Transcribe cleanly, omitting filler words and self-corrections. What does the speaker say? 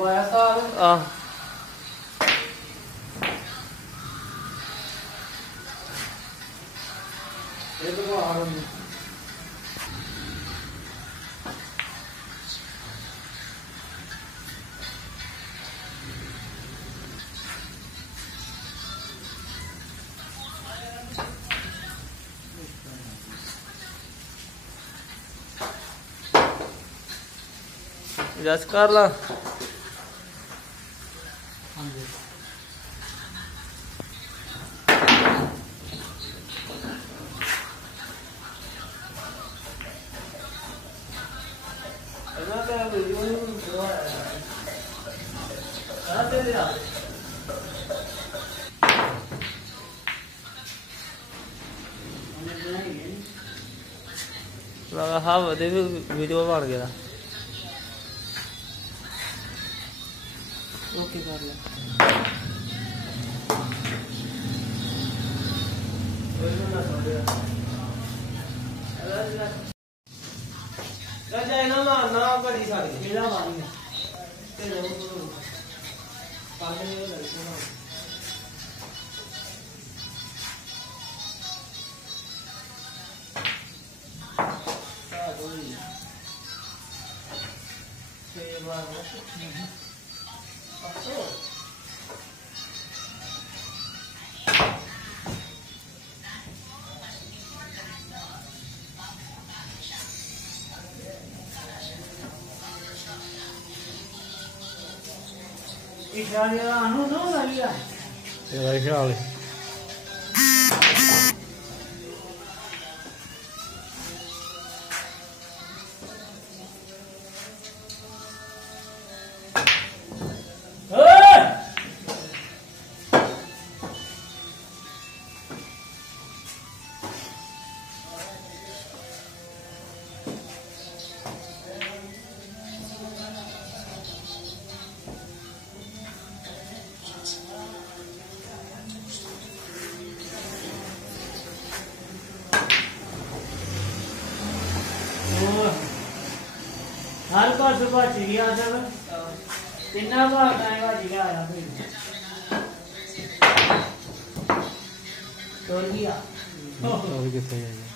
ਆਹ ਇਹ ਤਾਂ ਆ ਰਹੀ ਜਸ ਕਰ ਲਾ ਹਾਂਜੀ ਇਹਨਾਂ ਦਾ ਵੀਡੀਓ ਨੂੰ ਕਰਵਾਇਆ ਆ ਤੇ ਲਿਆ ਲਗਾ ਹਾਂ ਉਹਦੇ ਵੀ ਵੀਡੀਓ ਬਣ ਗਿਆ ओके कर ले जाएगा मारना बड़ी सारी मेरा मारी है तेरा ख्याल है हर पास भाजी गया सब किन्ना भाग है भाजी का आया फिर तोड़ गया और कितने